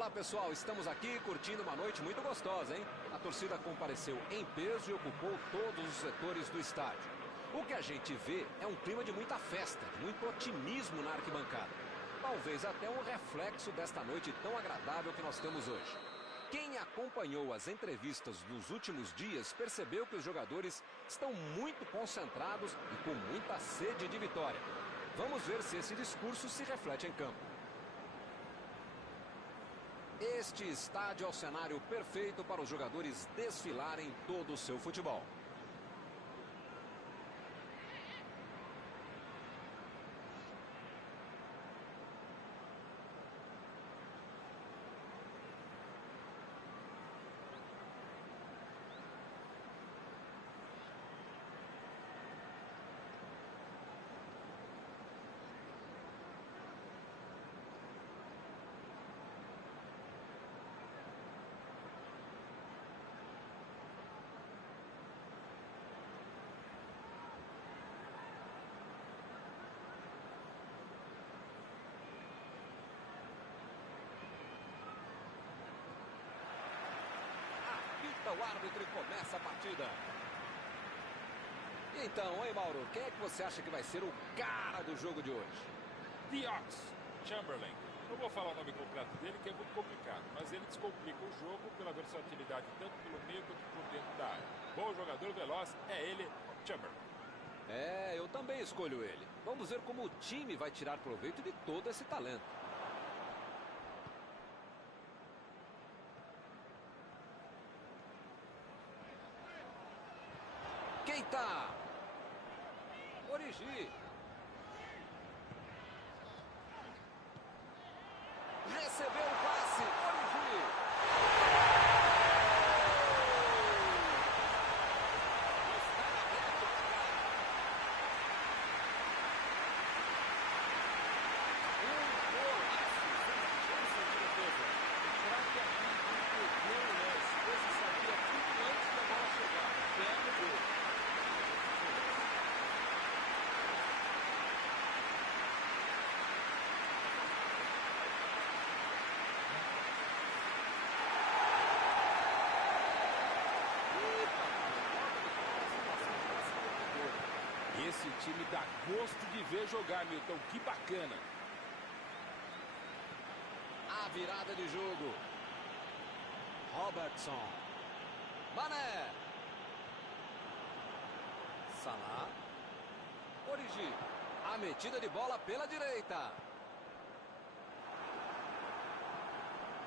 Olá pessoal, estamos aqui curtindo uma noite muito gostosa, hein? A torcida compareceu em peso e ocupou todos os setores do estádio. O que a gente vê é um clima de muita festa, de muito otimismo na arquibancada. Talvez até um reflexo desta noite tão agradável que nós temos hoje. Quem acompanhou as entrevistas dos últimos dias percebeu que os jogadores estão muito concentrados e com muita sede de vitória. Vamos ver se esse discurso se reflete em campo. Este estádio é o cenário perfeito para os jogadores desfilarem todo o seu futebol. O árbitro começa a partida. Então, hein, Mauro? Quem é que você acha que vai ser o cara do jogo de hoje? The Ox Chamberlain. Não vou falar o nome completo dele, que é muito complicado, mas ele descomplica o jogo pela versatilidade tanto pelo meio quanto por dentro da área. Bom jogador veloz, é ele, Chamberlain. É, eu também escolho ele. Vamos ver como o time vai tirar proveito de todo esse talento. Keita. Origi. Recebeu o passe. Origi. Está aberto o placar. Golaço sem chance de defesa. O craque aqui perdeu o lance. Esse sabia tudo antes da bola chegar. Belo gol. Esse time dá gosto de ver jogar, Milton. Que bacana. A virada de jogo. Robertson. Mané. Salah. Origi. A metida de bola pela direita.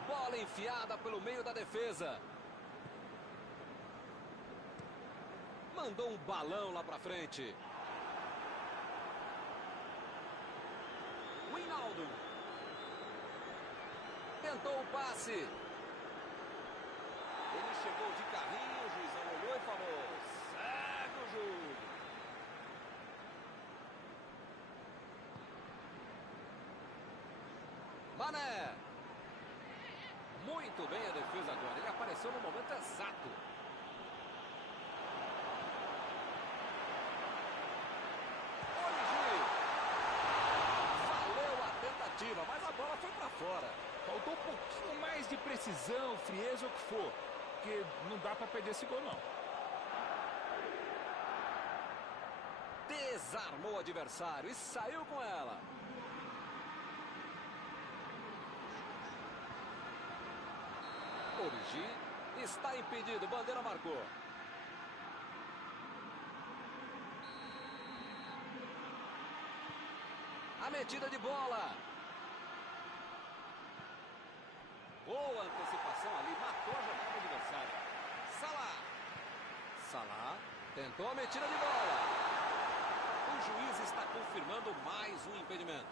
Bola enfiada pelo meio da defesa. Mandou um balão lá pra frente. Wijnaldum. Tentou o passe. Ele chegou de carrinho, o juizão olhou e falou: segue o jogo. Mané. Muito bem a defesa agora. Ele apareceu no momento exato. Origi. Valeu a tentativa, mas a bola foi para fora. Faltou um pouquinho mais de precisão, frieza ou o que for. Porque não dá para perder esse gol, não. Desarmou o adversário e saiu com ela. Origi está impedido, bandeira marcou. A metida de bola. Boa antecipação ali, matou a jogada do adversário. Salah. Salah tentou a metida de bola. O juiz está confirmando mais um impedimento.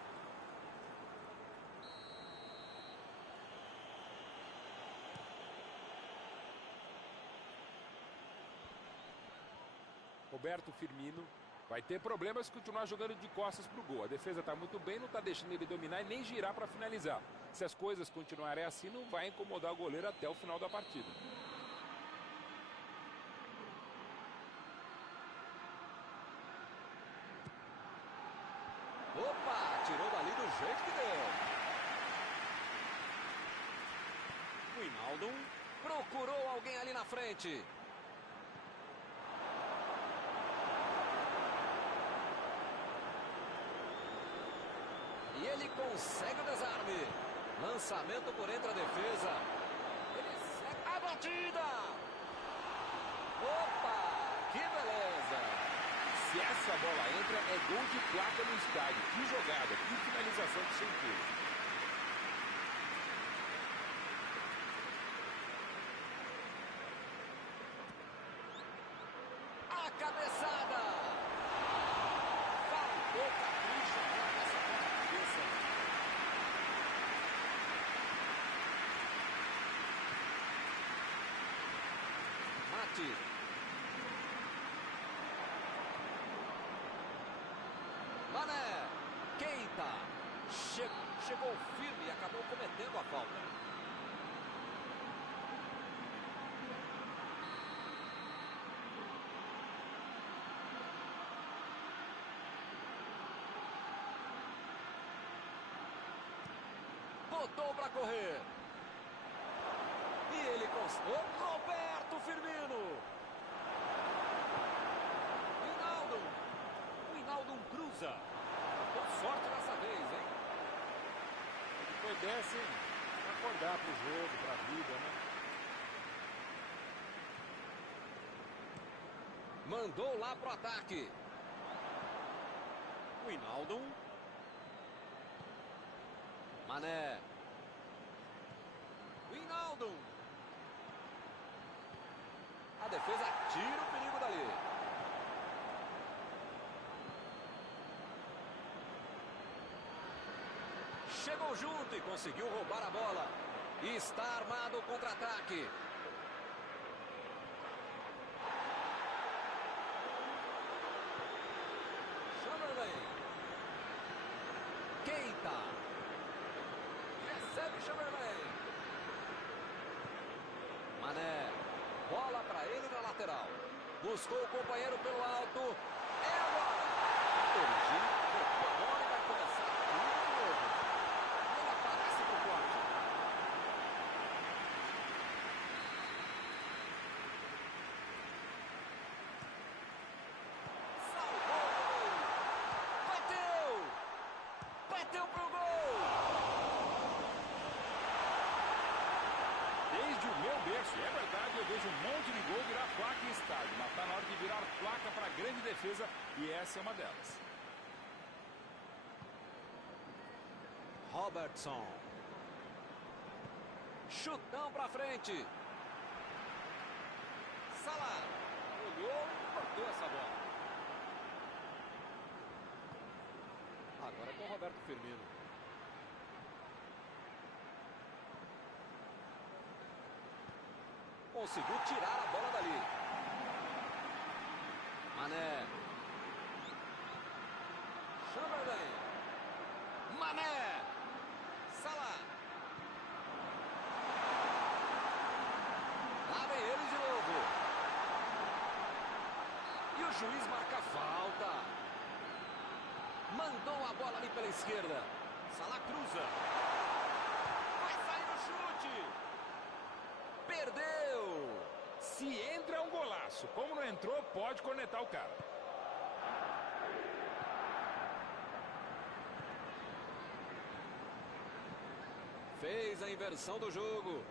Roberto Firmino vai ter problemas se continuar jogando de costas pro gol. A defesa está muito bem, não está deixando ele dominar e nem girar para finalizar. Se as coisas continuarem assim, não vai incomodar o goleiro até o final da partida. Opa, tirou dali do jeito que deu. Wijnaldum procurou alguém ali na frente. E ele consegue o desarme. Lançamento por entre a defesa. Ele segue a batida. Opa, que beleza. Se essa bola entra, é gol de placa no estádio. Que jogada, que finalização de centro. A cabeçada. Faltou capricho agora nessa bola na cabeça. Mate. Mané. Keita. Chegou firme e acabou cometendo a falta. Botou para correr. E ele conseguiu. Roberto Firmino. Wijnaldum cruza. Com sorte dessa vez, hein? Depois desce, acordar pro jogo, pra vida, né? Mandou lá pro ataque. Wijnaldum. Mané. Wijnaldum. A defesa tira o perigo dali. Chegou junto e conseguiu roubar a bola. E está armado o contra-ataque. Chamberlain. Keita. Recebe Chamberlain. Mané. Bola para ele na lateral. Buscou o companheiro pelo alto. É agora. Origi botou a bola e vai começar tudo de novo. Ele aparece pro corte. Salvou o gol. Bateu. Bateu pro gol. Desde o meu berço, é verdade, eu vejo um monte de gol virar placa em estádio, mas tá na hora de virar placa para grande defesa e essa é uma delas. Robertson. Chutão pra frente. Salah. Olhou e cortou essa bola. Agora é com o Roberto Firmino. Conseguiu tirar a bola dali. Mané. Chamberlain. Mané. Salah. Lá vem eles de novo. E o juiz marca falta. Mandou a bola ali pela esquerda. Salah cruza. Vai sair no chute. Perdeu. Se entra é um golaço, como não entrou, pode cornetar o cara. Fez a inversão do jogo.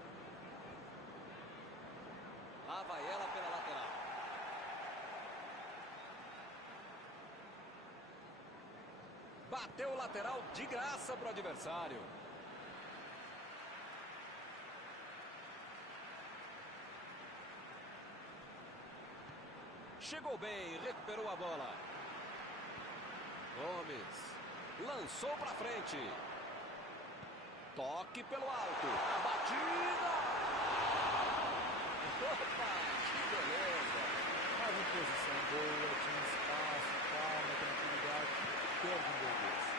Lá vai ela pela lateral. Bateu o lateral de graça para o adversário. Chegou bem, recuperou a bola. Gomes lançou para frente. Toque pelo alto. A batida. Opa, que beleza. Mas em posição boa, tinha espaço, calma, tranquilidade. Perde um gol desse.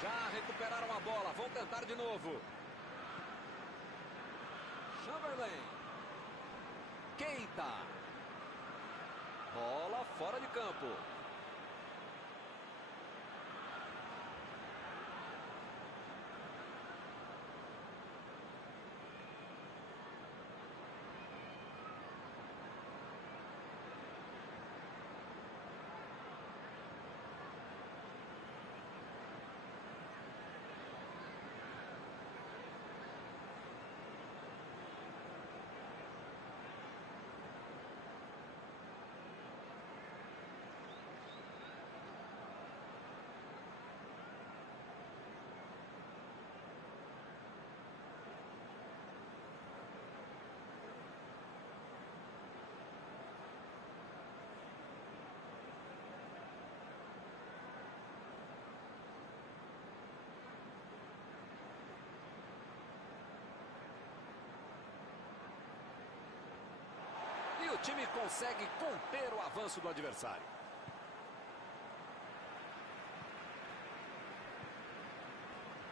Já recuperaram a bola, vão tentar de novo. Chamberlain. Keita. Bola fora de campo. o time consegue conter o avanço do adversário.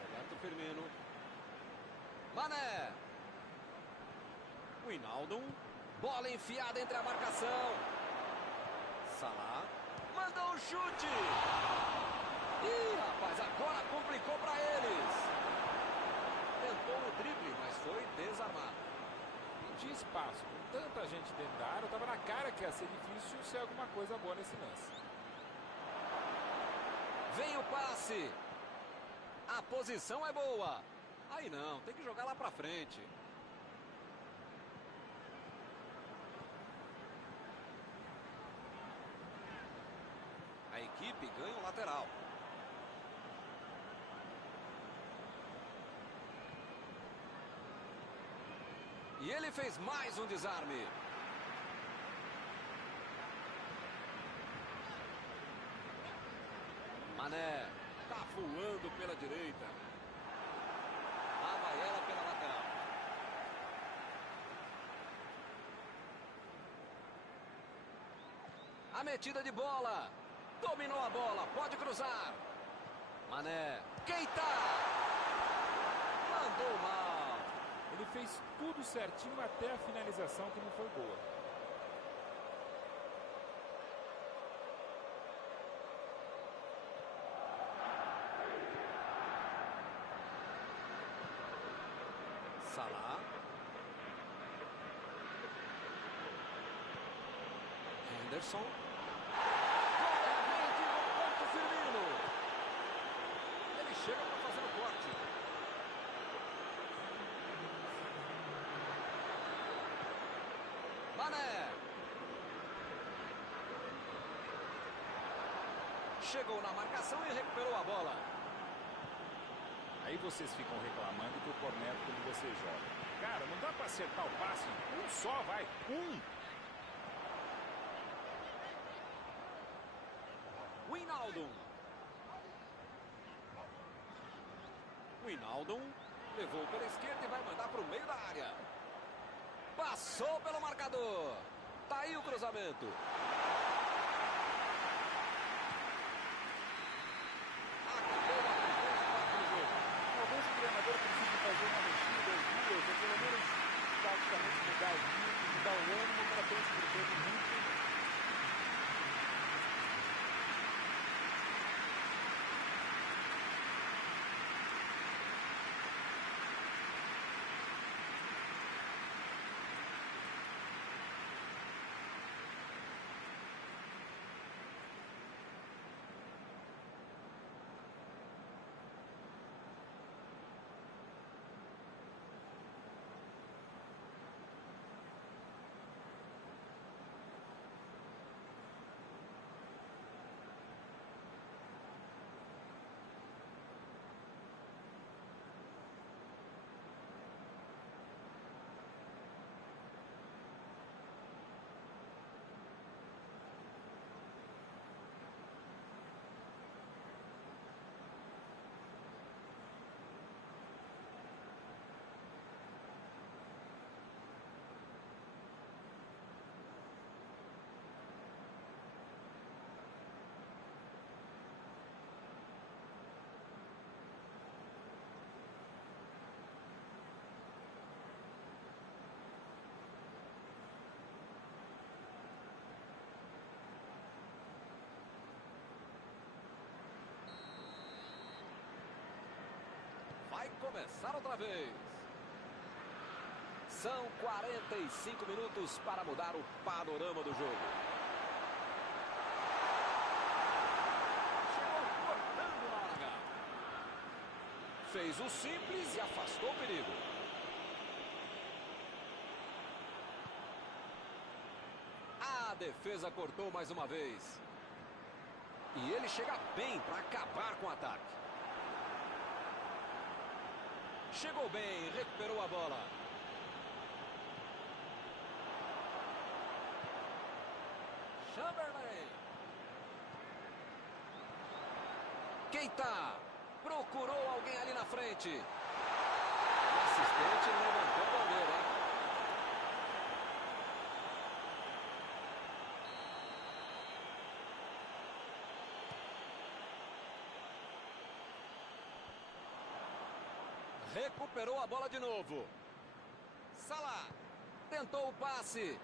Roberto Firmino. Mané. Wijnaldum. Bola enfiada entre a marcação. Salah. Mandou um chute. Ih, rapaz, agora complicou para eles. Tentou o drible, mas foi desarmado. Não tinha espaço. Com tanta gente dentro da área, estava na cara que ia ser difícil ser alguma coisa boa nesse lance. Vem o passe. A posição é boa. Aí não, tem que jogar lá para frente. A equipe ganha o lateral. E ele fez mais um desarme. Mané. Tá voando pela direita. Lá vai ela pela lateral. A metida de bola. Dominou a bola, pode cruzar. Mané. Keita. Mandou mal. Ele fez tudo certinho até a finalização, que não foi boa. Salah. Henderson. Corrente no ponto Firmino. Ele chega para fazer o corte. Mané. Chegou na marcação e recuperou a bola. Aí vocês ficam reclamando que o corneto como você joga. Cara, não dá para acertar o passe. Um só, vai. Wijnaldum. Wijnaldum levou pela esquerda e vai mandar para o meio da área. Passou pelo marcador. Tá aí o cruzamento. Acabou a primeira parte do jogo. Talvez o treinador precise fazer uma mexida, duas, ou pelo menos praticamente mudar o ritmo, mudar o ânimo para ter esse grupo muito. Vai começar outra vez. São 45 minutos para mudar o panorama do jogo. Chegou cortando na hora H. Fez o simples e afastou o perigo. A defesa cortou mais uma vez. E ele chega bem para acabar com o ataque. Chegou bem, recuperou a bola. Chamberlain. Keita. Procurou alguém ali na frente. O assistente levantou a bandeira, hein? Recuperou a bola de novo. Salah. Tentou o passe.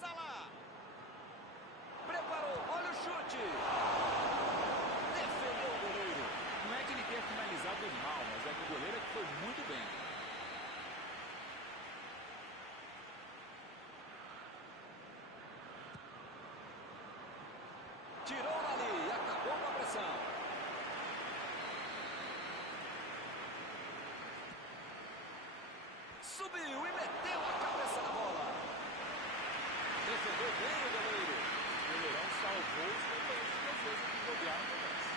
Salah. Preparou. Olha o chute. Defendeu o goleiro. Não é que ele tenha finalizado mal, mas é que o goleiro é que foi muito bem. Tirou dali e acabou com a pressão. Subiu e meteu a cabeça na bola. Defendeu bem o goleiro. O goleirão salvou os companheiros de defesa que bobearam no lance.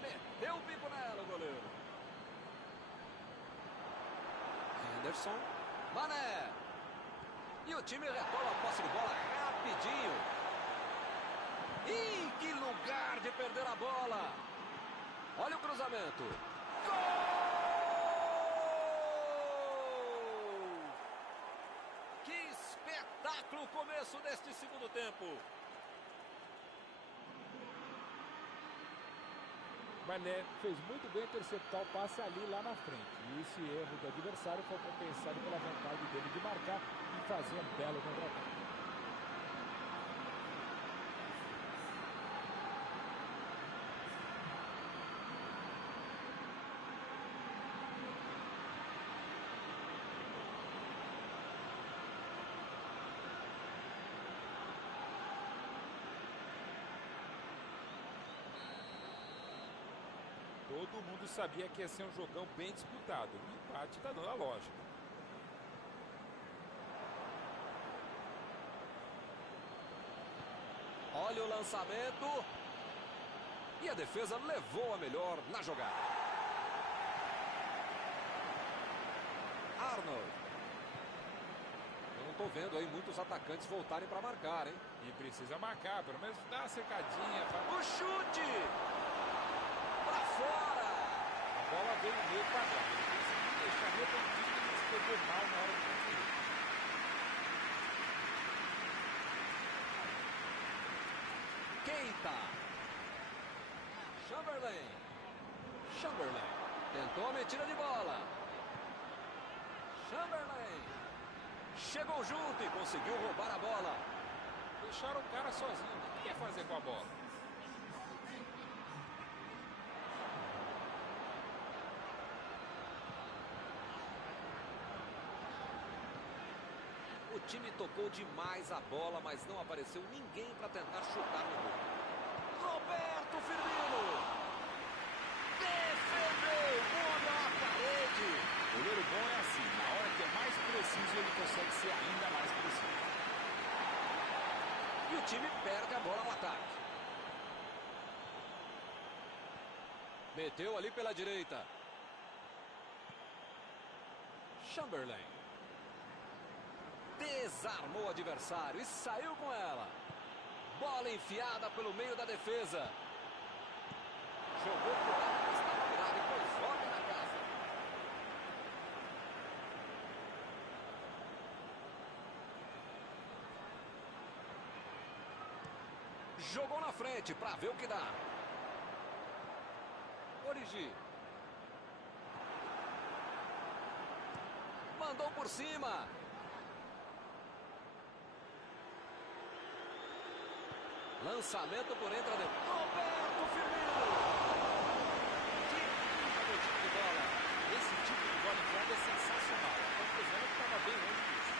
Meteu o bico nela o goleiro. Henderson. Mané. E o time retoma a posse de bola rapidinho. Ih, que lugar de perder a bola. Olha o cruzamento. Gol! Que espetáculo o começo deste segundo tempo. Mané fez muito bem interceptar o passe ali lá na frente. E esse erro do adversário foi compensado pela vontade dele de marcar e fazer um belo contra-ataque. Todo mundo sabia que ia ser um jogão bem disputado. O empate está dando a lógica. Olha o lançamento. E a defesa levou a melhor na jogada. Arnold. Eu não estou vendo aí muitos atacantes voltarem para marcar, hein? E precisa marcar, pelo menos dar uma cercadinha. O chute! Para fora! A bola veio no meio quadrado. Ele conseguiu deixar redondinho, mas pegou mal na hora de concluir. Keita. Chamberlain. Tentou a metida de bola. Chamberlain. Chegou junto e conseguiu roubar a bola. Deixaram o cara sozinho. O que ia fazer com a bola? O time tocou demais a bola, mas não apareceu ninguém para tentar chutar no gol. Roberto Firmino. Defendeu. Bola à parede. O goleiro bom é assim. Na hora que é mais preciso, ele consegue ser ainda mais preciso. E o time perde a bola no ataque. Meteu ali pela direita. Chamberlain. Desarmou o adversário e saiu com ela. Bola enfiada pelo meio da defesa. Jogou por lá, mas estava virado e foi fora na casa. Jogou na frente para ver o que dá. Origi. Mandou por cima. Lançamento por entre a defesa. Roberto Firmino. Que linda batida de bola. Esse tipo de bola enfiada é sensacional. A conclusão é que estava bem longe disso.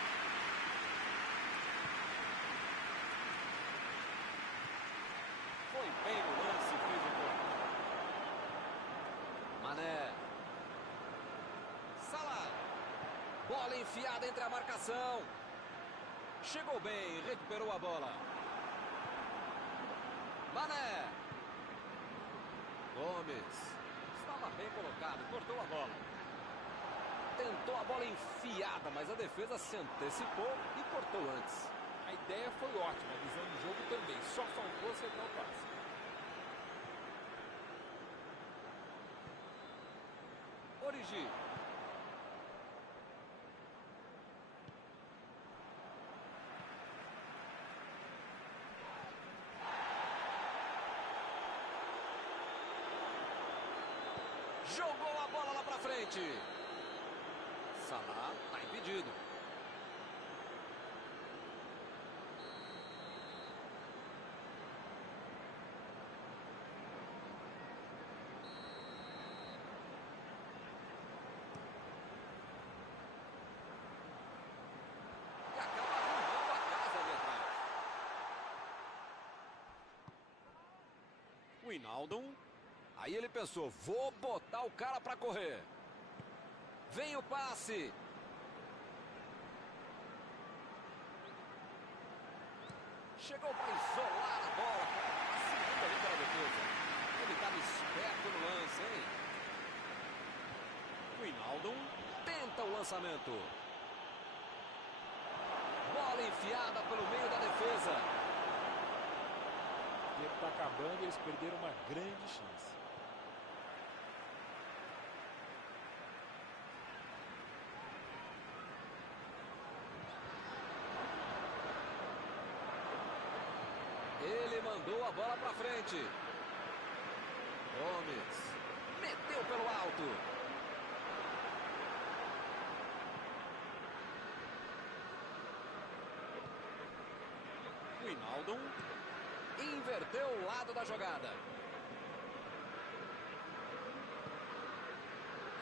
Foi bem no lance, fez o gol. Mané. Salah. Bola enfiada entre a marcação. Chegou bem, recuperou a bola. Mané. Gomes. Estava bem colocado, cortou a bola. Tentou a bola enfiada, mas a defesa se antecipou e cortou antes. A ideia foi ótima, a visão de jogo também. Só faltou acertar o passe. Origi. Jogou a bola lá pra frente. Salah tá impedido. E acaba arrumando a casa ali atrás. Wijnaldum. Aí ele pensou, vou botar o cara pra correr. Vem o passe. Chegou para isolar a bola. Segunda ali pela defesa. Ele estava esperto no lance, hein? Wijnaldum tenta o lançamento. Bola enfiada pelo meio da defesa. O tempo está acabando e eles perderam uma grande chance. Ele mandou a bola para frente. Gomes meteu pelo alto. Wijnaldum inverteu o lado da jogada.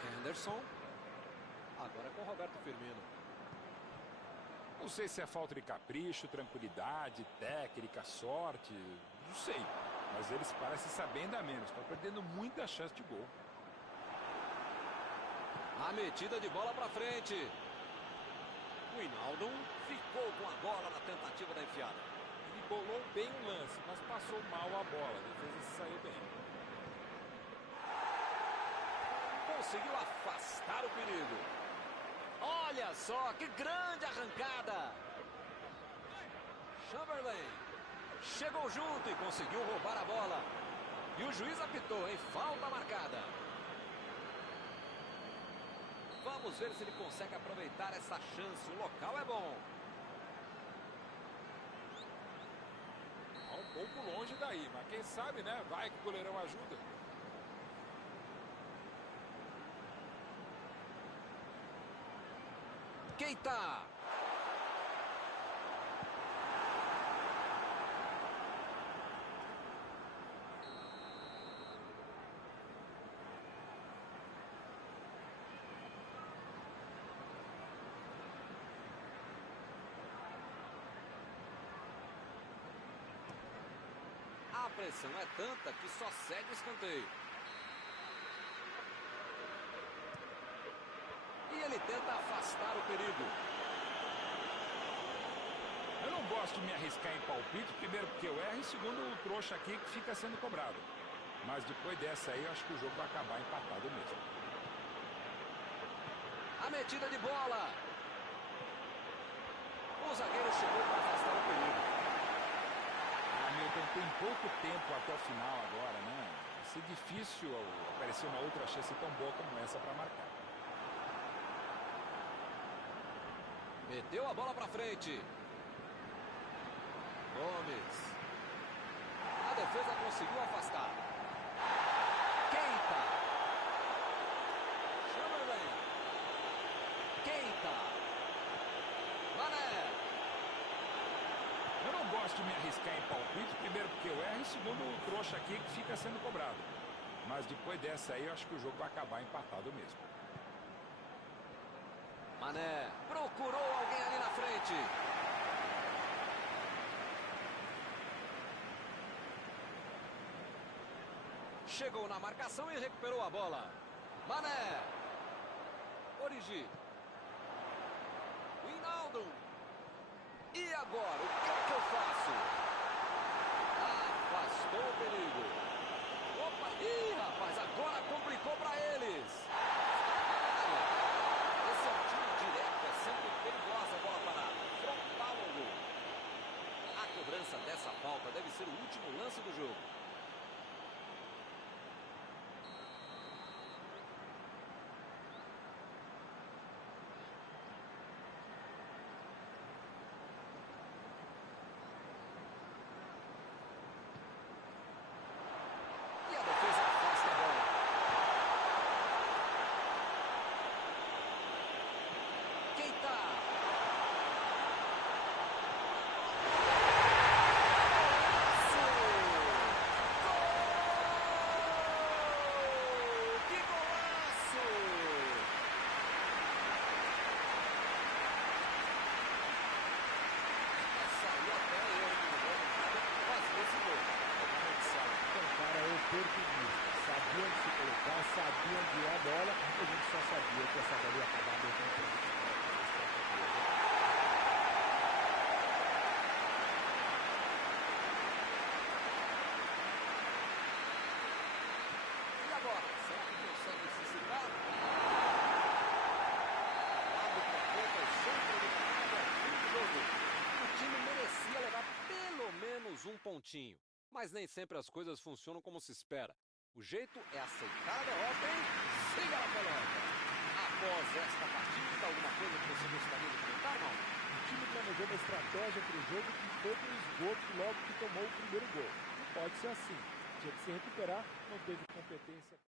Henderson. Agora com Roberto Firmino. Não sei se é falta de capricho, tranquilidade, técnica, sorte, não sei. Mas eles parecem saber ainda menos. Estão perdendo muita chance de gol. A metida de bola para frente. Wijnaldum ficou com a bola na tentativa da enfiada. Ele bolou bem o lance, mas passou mal a bola. A defesa se saiu bem. Conseguiu afastar o perigo. Olha só, que grande arrancada. Chamberlain chegou junto e conseguiu roubar a bola. E o juiz apitou, hein? Falta marcada. Vamos ver se ele consegue aproveitar essa chance. O local é bom. Está um pouco longe daí, mas quem sabe, né? Vai que o goleirão ajuda. Keita. A pressão é tanta que só segue o escanteio. E ele tenta afastar o perigo. Eu não gosto de me arriscar em palpite, primeiro porque eu erro e segundo o trouxa aqui que fica sendo cobrado. Mas depois dessa aí eu acho que o jogo vai acabar empatado mesmo. A metida de bola. O zagueiro chegou para afastar o perigo. Milton, tem pouco tempo até o final agora, né? Vai ser difícil aparecer uma outra chance tão boa como essa para marcar. Meteu a bola para frente. Gomes. A defesa conseguiu afastar. Keita. Chamberlain. Keita. Mané. Eu não gosto de me arriscar em palpite, primeiro porque eu erro e segundo o trouxa aqui que fica sendo cobrado. Mas depois dessa aí eu acho que o jogo vai acabar empatado mesmo. Mané procurou alguém ali na frente. Chegou na marcação e recuperou a bola. Mané. Origi. Wijnaldum. E agora, o que é que eu faço? Afastou o perigo. Opa, ih, rapaz, agora complicou para eles. Esse é um tiro direto, é sempre perigosa a bola parada. Frontal ao gol. A cobrança dessa falta deve ser o último lance do jogo. E a defesa afasta a bola. sabia que essa bola ia acabar mesmo. E agora? Será que consegue se segurar? Lado para frente, ao centro do campo, ao fim do jogo. O time merecia levar pelo menos um pontinho. Mas nem sempre as coisas funcionam como se espera. O jeito é aceitar a derrota, hein? Siga a pelota! Após esta partida, alguma coisa que você gostaria de comentar, não? O time planejou uma estratégia para o jogo que foi para o esgoto logo que tomou o primeiro gol. Não pode ser assim. Tinha que se recuperar, não teve competência.